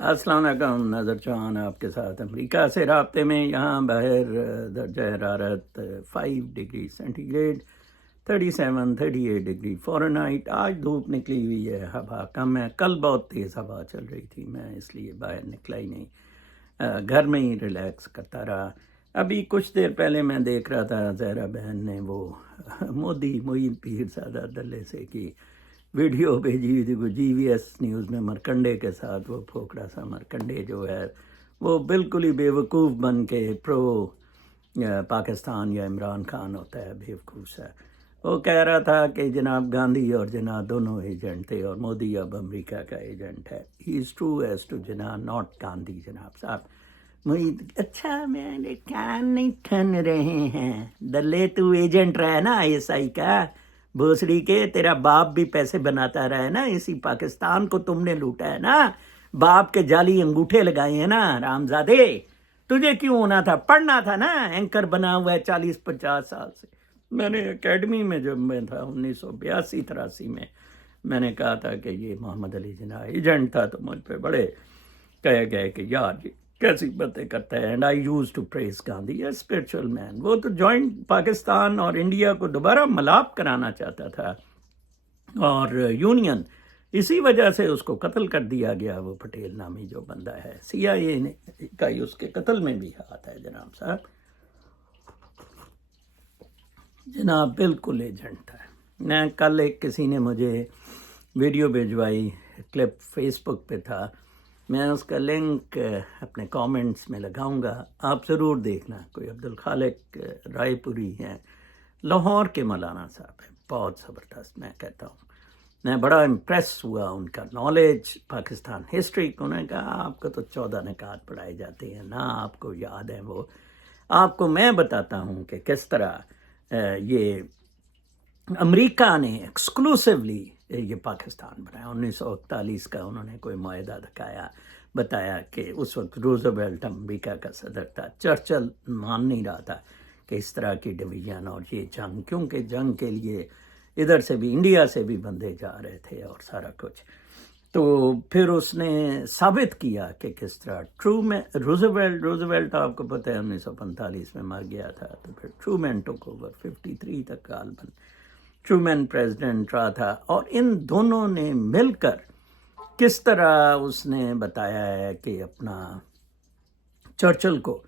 السلام علیکم، نظر چوہان آپ کے ساتھ امریکہ سے رابطے میں۔ یہاں باہر درجہ حرارت 5 degree centi grade, 37-38 degree Fahrenheit. آج دھوپ نکلی ہوئی ہے، ہوا کم ہے۔ کل بہت تیز ہوا چل رہی تھی، میں اس لیے باہر نکلا ہی نہیں، گھر میں ہی ریلیکس کرتا رہا۔ ابھی کچھ دیر پہلے میں دیکھ رہا تھا زہرا بہن نے وہ مودی معین پیر زادہ دلے سے کی ویڈیو بھیجی ہوئی تھی، وہ جی وی ایس نیوز میں مرکنڈے کے ساتھ۔ وہ پھوکڑا سا مرکنڈے جو ہے وہ بالکل ہی بیوقوف بن کے پرو پاکستان یا عمران خان ہوتا ہے، بیوقوف سا۔ وہ کہہ رہا تھا کہ جناب گاندھی اور جناب دونوں ایجنٹ تھے اور مودی اب امریکہ کا ایجنٹ ہے۔ ہی از ٹرو ایز ٹو جناب ناٹ گاندھی جناب صاحب۔ اچھا میرے کان نہیں ٹھن رہے ہیں، دلے تو ایجنٹ رہا ہے نا آئی ایس کا، بھوسڑی کے تیرا باپ بھی پیسے بناتا رہا ہے نا، اسی پاکستان کو تم نے لوٹا ہے نا، باپ کے جعلی انگوٹھے لگائے ہیں نا رامزادے۔ تجھے کیوں ہونا تھا؟ پڑھنا تھا نا، اینکر بنا ہوا ہے 40-50 سال سے۔ میں نے اکیڈمی میں جب میں تھا 1982-83 میں نے کہا تھا کہ یہ محمد علی جناح ایجنٹ تھا، تو مجھ پہ بڑے کہے گئے کہ یار یہ کیسی باتیں کرتا ہے۔ And I use to praise Gandhi a spiritual man. وہ تو جوائنٹ پاکستان اور انڈیا کو دوبارہ ملاپ کرانا چاہتا تھا، اور یونین، اسی وجہ سے اس کو قتل کر دیا گیا۔ وہ پٹیل نامی جو بندہ ہے، سی آئی اے کا اس کے قتل میں بھی ہاتھ ہے جناب صاحب۔ جناب بالکل ایجنٹ تھا۔ میں کل ایک کسی نے مجھے ویڈیو بھیجوائی، کلپ فیس بک پہ تھا، میں اس کا لنک اپنے کامنٹس میں لگاؤں گا، آپ ضرور دیکھنا۔ کوئی عبدالخالق رائے پوری ہیں، لاہور کے مولانا صاحب ہیں، بہت زبردست۔ میں کہتا ہوں میں بڑا امپریس ہوا ان کا نالج پاکستان ہسٹری کو۔ انہوں نے کہا آپ کو تو 14 نکات پڑھائے جاتے ہیں نا، آپ کو یاد ہے وہ۔ آپ کو میں بتاتا ہوں کہ کس طرح یہ امریکہ نے ایکسکلوسیولی یہ پاکستان بنایا۔ 1941 کا انہوں نے کوئی معاہدہ بتایا کہ اس وقت روزویلٹ امریکہ کا صدر تھا، چرچل مان نہیں رہا تھا کہ اس طرح کی ڈویژن اور یہ جنگ، کیونکہ جنگ کے لیے ادھر سے بھی انڈیا سے بھی بندے جا رہے تھے اور سارا کچھ۔ تو پھر اس نے ثابت کیا کہ کس طرح روزویلٹ آپ کو پتہ ہے 1945 میں مر گیا تھا، تو پھر ٹرومین ٹوک اوور 53 تک غالباً ٹرومین پریزیڈنٹ رہا تھا۔ اور ان دونوں نے مل کر کس طرح اس نے بتایا ہے کہ اپنا چرچل کو،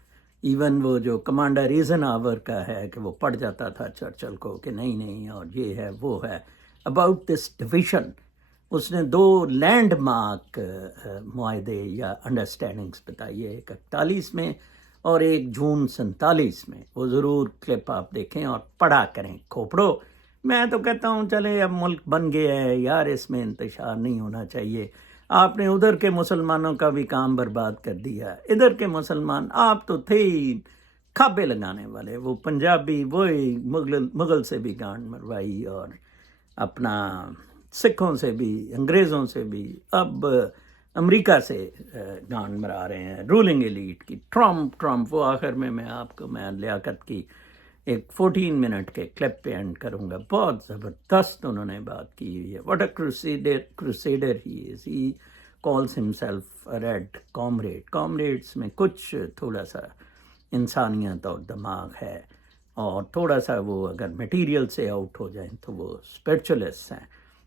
ایون وہ جو کمانڈر ایزن آور کا ہے کہ وہ پڑھ جاتا تھا چرچل کو کہ نہیں اور یہ ہے وہ ہے اباؤٹ دس ڈویژن، اس نے 2 لینڈ مارک معاہدے یا انڈرسٹینڈنگز بتائی ہے، ایک 41 میں اور ایک جون 47 میں۔ وہ ضرور کلپ آپ دیکھیں اور پڑھا کریں کھوپڑو۔ میں تو کہتا ہوں چلے اب ملک بن گیا ہے یار، اس میں انتشار نہیں ہونا چاہیے۔ آپ نے ادھر کے مسلمانوں کا بھی کام برباد کر دیا، ادھر کے مسلمان آپ تو تھے ہی کھابے لگانے والے، وہ پنجابی وہی مغل سے بھی گانڈ مروائی، اور اپنا سکھوں سے بھی، انگریزوں سے بھی، اب امریکہ سے گانڈ مرا رہے ہیں رولنگ ایلیٹ کی۔ ٹرمپ وہ آخر میں آپ کو میں لیاقت کی ایک 14 منٹ کے کلپ پہ اینڈ کروں گا، بہت زبردست انہوں نے بات کی ہوئی ہے۔ What a crusader he is, he calls himself red comrade. Comrades میں کچھ تھوڑا سا انسانیت اور دماغ ہے، اور تھوڑا سا وہ اگر میٹیریل سے آؤٹ ہو جائیں تو وہ اسپرچولیسٹ ہیں۔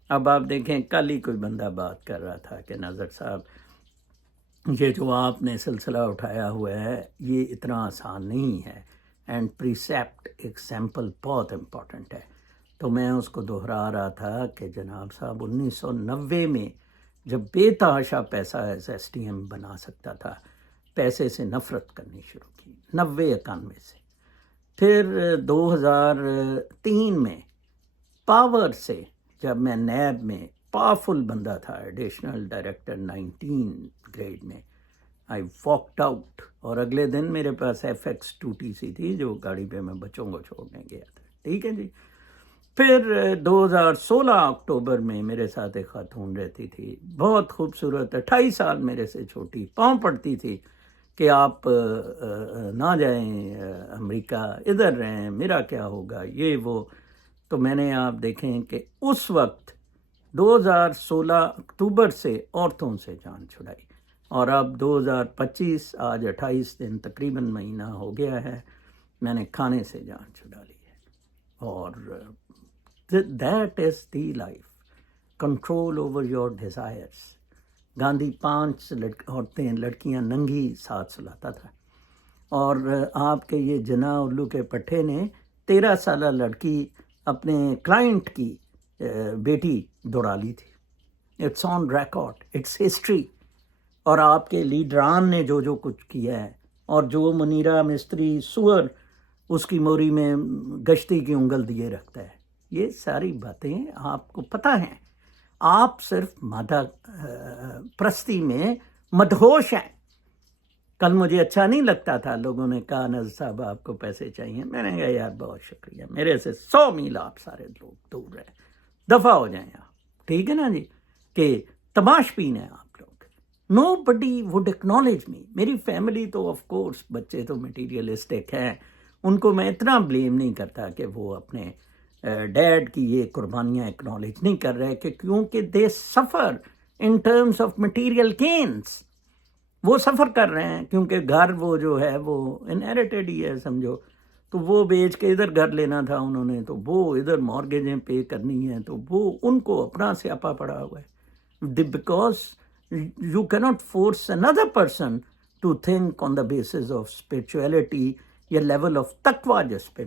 اب آپ دیکھیں کل ہی کوئی بندہ بات کر رہا تھا کہ نظر صاحب یہ جو آپ نے سلسلہ اٹھایا ہوا ہے یہ اتنا آسان نہیں ہے، اینڈ پریسیپٹ ایگزامپل بہت امپورٹنٹ ہے۔ تو میں اس کو دہرا رہا تھا کہ جناب صاحب 1990 میں جب بے تحاشا پیسہ ایس ٹی ایم بنا سکتا تھا، پیسے سے نفرت کرنی شروع کی 90-91 سے۔ پھر 2003 میں پاور سے، جب میں نیب میں پاورفل بندہ تھا، ایڈیشنل ڈائریکٹر 19 گریڈ میں، آئی واکڈ آؤٹ، اور اگلے دن میرے پاس FX2TC تھی جو گاڑی پہ میں بچوں کو چھوڑنے گیا تھا، ٹھیک ہے جی۔ پھر 2016 اکتوبر میں میرے ساتھ ایک خاتون رہتی تھی، بہت خوبصورت، 28 سال میرے سے چھوٹی، پاؤں پڑتی تھی کہ آپ نہ جائیں امریکہ، ادھر رہیں، میرا کیا ہوگا یہ وہ۔ تو میں نے آپ دیکھیں کہ اس وقت 2016 اکتوبر سے عورتوں سے جان چھڑائی۔ اور اب 2025 آج 28 دن تقریباً مہینہ ہو گیا ہے، میں نے کھانے سے جان چھڑا لی ہے. اور that is the life, control over your desires. Gandhi 5 عورتیں لڑکیاں ننگی ساتھ سلاتا تھا، اور آپ کے یہ جناح الو کے پٹھے نے 13 سالہ لڑکی اپنے کلائنٹ کی بیٹی دوڑا لی تھی. It's on record, it's history. اور آپ کے لیڈران نے جو کچھ کیا ہے، اور جو منیرہ مستری سور اس کی موری میں گشتی کی انگل دیے رکھتا ہے، یہ ساری باتیں آپ کو پتہ ہیں. آپ صرف مادہ پرستی میں مدہوش ہیں. کل مجھے اچھا نہیں لگتا تھا، لوگوں نے کہا نذر صاحب آپ کو پیسے چاہیے. میں نے کہا یار بہت شکریہ، میرے سے 100 میل آپ سارے لوگ دور رہے، دفع ہو جائیں آپ، ٹھیک ہے نا جی، کہ تماش بین ہیں آپ لوگ. نو بڈی وڈ اکنالج می. میری فیملی تو آف کورس، بچے تو مٹیریلسٹک ہیں، ان کو میں اتنا بلیم نہیں کرتا کہ وہ اپنے ڈیڈ کی یہ قربانیاں اکنالج نہیں کر رہے، کہ کیونکہ دے سفر in terms of material gains. وہ سفر کر رہے ہیں کیونکہ گھر وہ جو ہے وہ انہیریٹڈ ہی ہے سمجھو، تو وہ بیچ کے ادھر گھر لینا تھا انہوں نے، تو وہ ادھر مارگیجیں پے کرنی ہیں، تو وہ ان کو اپنا سیاپا پڑا ہوا ہے. بیکاز یو کینٹ فورس اندر person to think on the basis of spirituality یا لیول آف تقویٰ جس پہ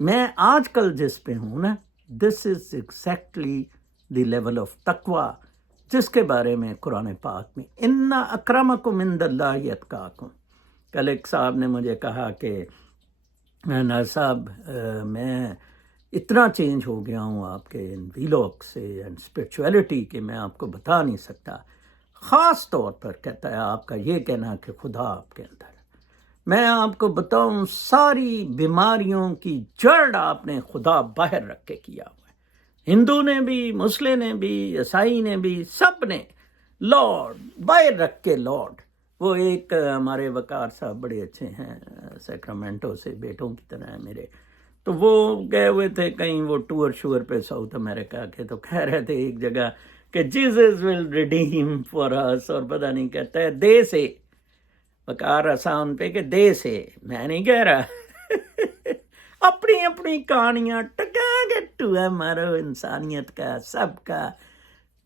میں آج کل جس پہ ہوں نا، this is exactly the level of تقویٰ جس کے بارے میں قرآن پاک میں ان اکرمکم عند اللہ اتقاکم. کل ایک صاحب نے مجھے کہا کہ ناظر صاحب میں اتنا چینج ہو گیا ہوں آپ کے ان ویلاگ سے اینڈ اسپرچویلٹی کہ میں آپ کو بتا نہیں سکتا. خاص طور پر کہتا ہے آپ کا یہ کہنا کہ خدا آپ کے اندر ہے. میں آپ کو بتاؤں ساری بیماریوں کی جڑ آپ نے خدا باہر رکھ کے کیا ہوا ہے. ہندو نے بھی، مسلم نے بھی، عیسائی نے بھی، سب نے لارڈ باہر رکھ کے لارڈ. وہ ایک ہمارے وقار صاحب بڑے اچھے ہیں، سیکرامنٹو سے بیٹوں کی طرح ہیں میرے، تو وہ گئے ہوئے تھے کہیں وہ ٹور شور پہ ساؤتھ امریکہ کے، تو کہہ رہے تھے ایک جگہ کہ جیزس ول ریڈیم فار اس، اور پتہ نہیں کہتا ہے دے سے وقار آسان پہ کہ دے سے. میں نہیں کہہ رہا اپنی اپنی کہانیاں ٹکا کے ٹوئے مارو انسانیت کا سب کا.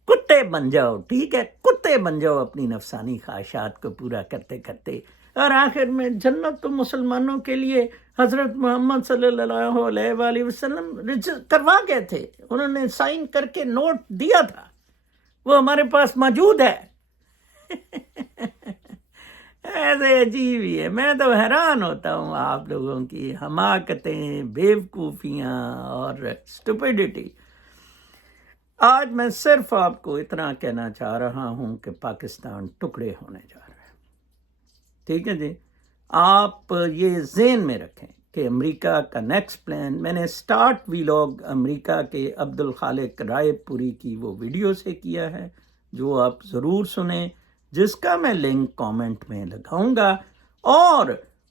کتے بن جاؤ، ٹھیک ہے، کتے بن جاؤ اپنی نفسانی خواہشات کو پورا کرتے کرتے، اور آخر میں جنت تو مسلمانوں کے لیے حضرت محمد صلی اللہ علیہ وآلہ وسلم کروا گئے تھے. انہوں نے سائن کر کے نوٹ دیا تھا، وہ ہمارے پاس موجود ہے. ایسے عجیب ہی ہے. میں تو حیران ہوتا ہوں آپ لوگوں کی حماقتیں، بیوقوفیاں اور اسٹوپیڈیٹی. آج میں صرف آپ کو اتنا کہنا چاہ رہا ہوں کہ پاکستان ٹکڑے ہونے جا رہا ہے، ٹھیک ہے جی. آپ یہ ذہن میں رکھیں کہ امریکہ کا نیکسٹ پلان، میں نے سٹارٹ ویلاگ امریکہ کے عبد الخالق رائے پوری کی وہ ویڈیو سے کیا ہے، جو آپ ضرور سنیں، جس کا میں لنک کامنٹ میں لگاؤں گا. اور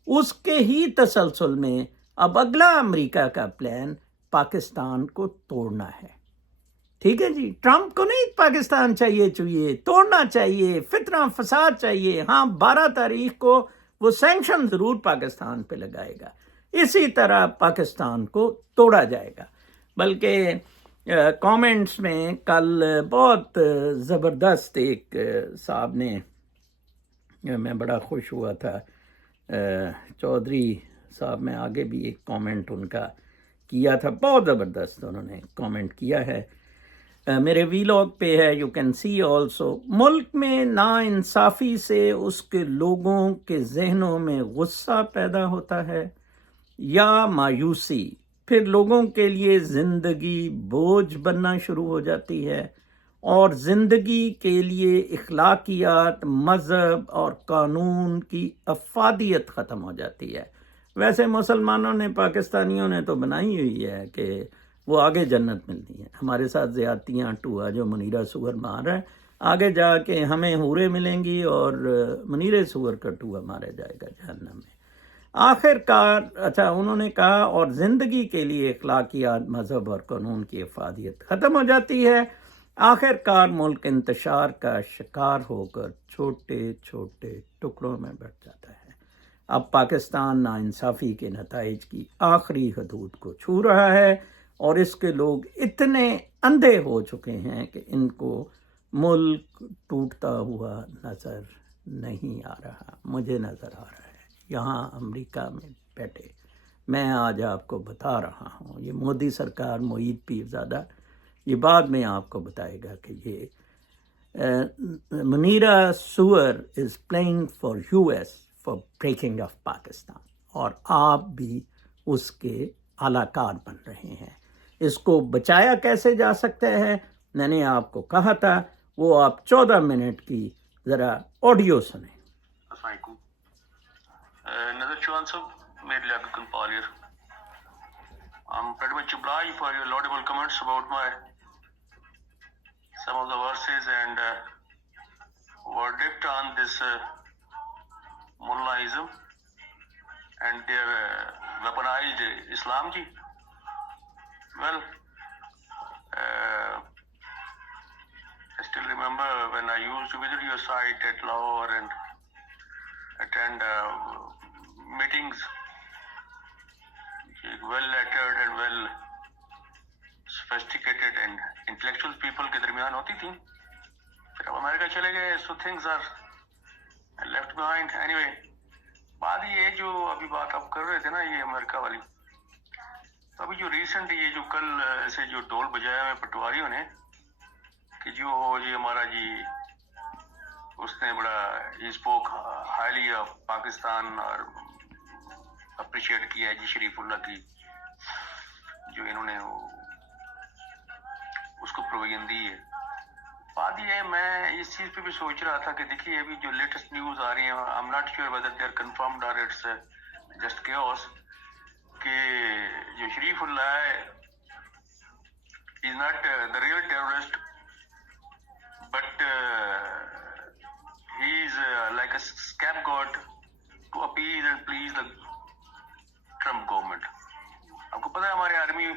اس کے ہی تسلسل میں اب اگلا امریکہ کا پلان پاکستان کو توڑنا ہے، ٹھیک ہے جی. ٹرمپ کو نہیں پاکستان چاہیے توڑنا چاہیے، فتنہ فساد چاہیے. ہاں 12 تاریخ کو وہ سینکشن ضرور پاکستان پہ لگائے گا، اسی طرح پاکستان کو توڑا جائے گا. بلکہ کامنٹس میں کل بہت زبردست ایک صاحب نے، میں بڑا خوش ہوا تھا، چودھری صاحب، میں آگے بھی ایک کامنٹ ان کا کیا تھا، بہت زبردست انہوں نے کامنٹ کیا ہے، میرے ویلاگ پہ ہے، یو کین سی آلسو. ملک میں ناانصافی سے اس کے لوگوں کے ذہنوں میں غصہ پیدا ہوتا ہے یا مایوسی، پھر لوگوں کے لیے زندگی بوجھ بننا شروع ہو جاتی ہے، اور زندگی کے لیے اخلاقیات، مذہب اور قانون کی افادیت ختم ہو جاتی ہے. ویسے مسلمانوں نے، پاکستانیوں نے تو بنائی ہوئی ہے کہ وہ آگے جنت ملتی ہے. ہمارے ساتھ زیادتیاں ٹوہا جو منیرہ سور مار ہے، آگے جا کے ہمیں حوریں ملیں گی اور منیرہ سور کا ٹوہا مارا جائے گا جہنم میں. آخر کار اچھا انہوں نے کہا، اور زندگی کے لیے اخلاقیات، مذہب اور قانون کی افادیت ختم ہو جاتی ہے. آخر کار ملک انتشار کا شکار ہو کر چھوٹے چھوٹے ٹکڑوں میں بٹ جاتا ہے۔ اب پاکستان ناانصافی کے نتائج کی آخری حدود کو چھو رہا ہے اور اس کے لوگ اتنے اندھے ہو چکے ہیں کہ ان کو ملک ٹوٹتا ہوا نظر نہیں آ رہا۔ مجھے نظر آ رہا ہے یہاں امریکہ میں بیٹھے، میں آج آپ کو بتا رہا ہوں۔ یہ مودی سرکار، معید پیرزادہ یہ بعد میں آپ کو بتائے گا کہ یہ منیرا سور is playing for U S for breaking of Pakistan, اور آپ بھی اس کے اعلی کار بن رہے ہیں۔ اس کو بچایا کیسے جا سکتا ہے؟ میں نے آپ کو کہا تھا، وہ آپ 14 منٹ کی ذرا آڈیو سنیں۔ السلام علیکم نظر چوہان صاحب، میرے لیے کن پالیر I'm pretty much obliged for your laudable comments about my some of the verses and verdict on this Mullaism and their weaponized Islam ji. Well, I still remember when I used to visit your site at Lahore and attend meetings, well lettered and well sophisticated and intellectual people کے درمیان ہوتی تھی. پھر اب امریکہ چلے گئے، so things are left behind. Anyway, بات یہ جو ابھی بات آپ کر رہے تھے نا یہ امریکہ والی، تو ابھی جو ریسنٹ یہ جو کل سے جو ڈول بجایا ہے پٹواریوں نے کہ جو یہ ہمارا جی اس نے بڑا اسپوک ہائیلی آف پاکستان اور اپریشیٹ کیا ہے جی شریف اللہ کی جو انہوں نے اس کو پروویژن دی ہے. بات یہ ہے میں اس چیز پہ بھی سوچ رہا تھا کہ دیکھیے ابھی جو لیٹسٹ نیوز آ رہی ہیں I am not sure whether they are confirmed اور اٹس جسٹ کیوس کہ جو شریف اللہ ہے is not the real terrorist but he is like a scapegoat to appease and please the Trump government. آپ کو پتہ ہے ہمارے army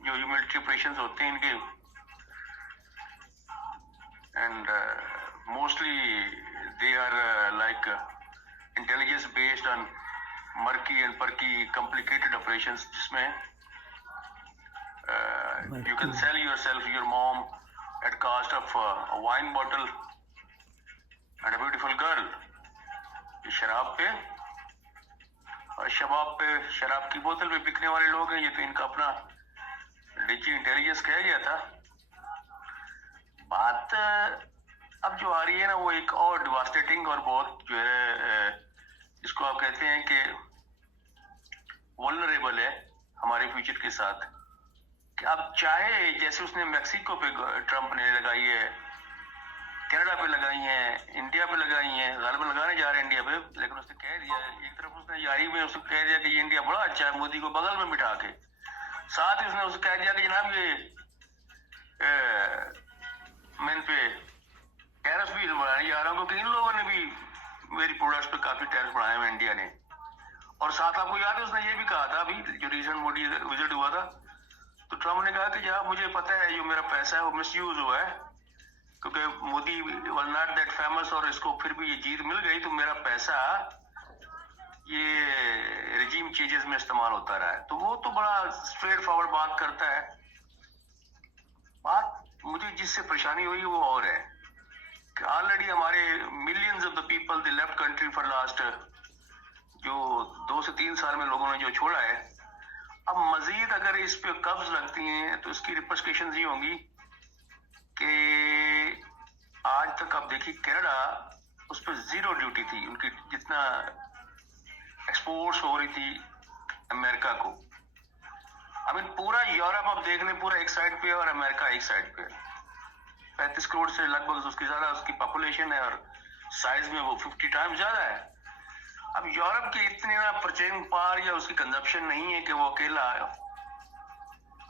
جو ملٹری آپریشنز ہوتے ہیں ان کے and mostly they are like intelligence based on murky and perky complicated operations جس میں you can sell yourself your mom at cost of wine bottle and a beautiful girl. شراب پہ اور شباب پہ، شراب کی بوتل پہ بکنے والے لوگ ہیں. یہ تو ان کا اپنا ڈیجی انٹیلیجنس کہہ گیا تھا. بات اب جو آ رہی ہے نا وہ ایک اور ڈیواسٹیٹنگ اور بہت جو ہے جس کو آپ کہتے ہیں کہ ولنریبل ہے ہمارے فیوچر کے ساتھ، کہ آپ چاہے جیسے اس نے میکسیکو پہ ٹرمپ نے لگائی ہے، کینیڈا پہ لگائی ہیں، انڈیا پہ لگائی ہیں، غالباً لگانے جا رہے ہیں انڈیا پہ، لیکن اس نے کہہ دیا ایک طرف اس نے یاری میں اس کو کہہ دیا کہ یہ انڈیا بڑا اچھا ہے مودی کو بغل میں بٹھا کے، ساتھ ہی اس نے اسے کہہ دیا کہ جناب یہ میں ان پہ ٹیرس بھی بڑھانے جا رہا ہوں کیونکہ ان لوگوں نے بھی میری پروڈکٹس پہ کافی ٹیرس بڑھائے ہیں انڈیا نے. اور ساتھ آپ کو یاد ہے اس نے یہ بھی کہا تھا ابھی جو ریسنٹ مودی وزٹ ہوا تھا تو ٹرمپ نے کہا کہ جناب مجھے پتہ ہے جو میرا پیسہ ہے وہ مس یوز ہوا ہے کیونکہ Modi was not that famous اور اس کو پھر بھی یہ جیت مل گئی تو میرا پیسہ یہ رجیم چینجز میں استعمال ہوتا رہا ہے. تو وہ تو بڑا اسٹریٹ فارورڈ بات کرتا ہے. بات مجھے جس سے پریشانی ہوئی وہ اور ہے کہ آلریڈی ہمارے millions of the people the left country for last جو 2 سے 3 سال میں لوگوں نے جو چھوڑا ہے، اب مزید اگر اس پہ قبض لگتی ہیں تو اس کی ریپرکیشنز یہ ہوں گی کہ آج تک آپ دیکھیے کینیڈا اس پہ زیرو ڈیوٹی تھی، ان کی جتنا ایکسپورٹس ہو رہی تھی امریکہ کو. اب ان پورا یورپ آپ دیکھ لیں پورا ایک سائڈ پہ اور امریکہ ایک سائڈ پہ، 35 کروڑ سے لگ بھگ اس کی زیادہ اس کی پاپولیشن ہے اور سائز میں وہ 50 ٹائم زیادہ ہے. اب یورپ کے اتنے پرچیزنگ پاور یا اس کی کنزمپشن نہیں ہے کہ وہ اکیلا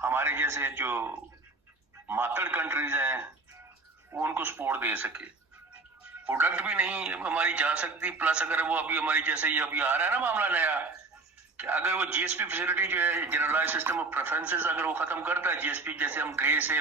ہمارے جیسے جو ماتڑ کنٹریز ہیں وہ ان کو سپورٹ دے سکے. پروڈکٹ بھی نہیں ہماری جا سکتی، پلس اگر وہ ابھی ہماری جیسے یہ ابھی آ رہا ہے نا معاملہ نیا کہ اگر وہ جی ایس پی فیسلٹی جو ہے جنرلائز سسٹم آف پریفرنسز اگر وہ ختم کرتا ہے جی ایس پی جیسے ہم گرے سے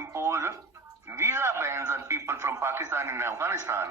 impose visa bans on people from Pakistan and Afghanistan।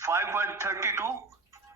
5.30 to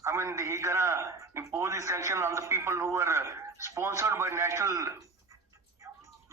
I mean he gonna impose the sanction on the people who were sponsored by national,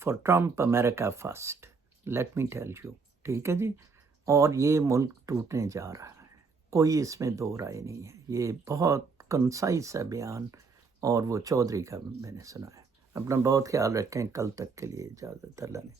for Trump America first, let me tell you, ٹھیک ہے جی. اور یہ ملک ٹوٹنے جا رہا ہے، کوئی اس میں دو رائے نہیں ہے. یہ بہت کنسائز ہے بیان، اور وہ چودھری کا میں نے سنا ہے. اپنا بہت خیال رکھیں. کل تک کے لیے اجازت، اللہ نے.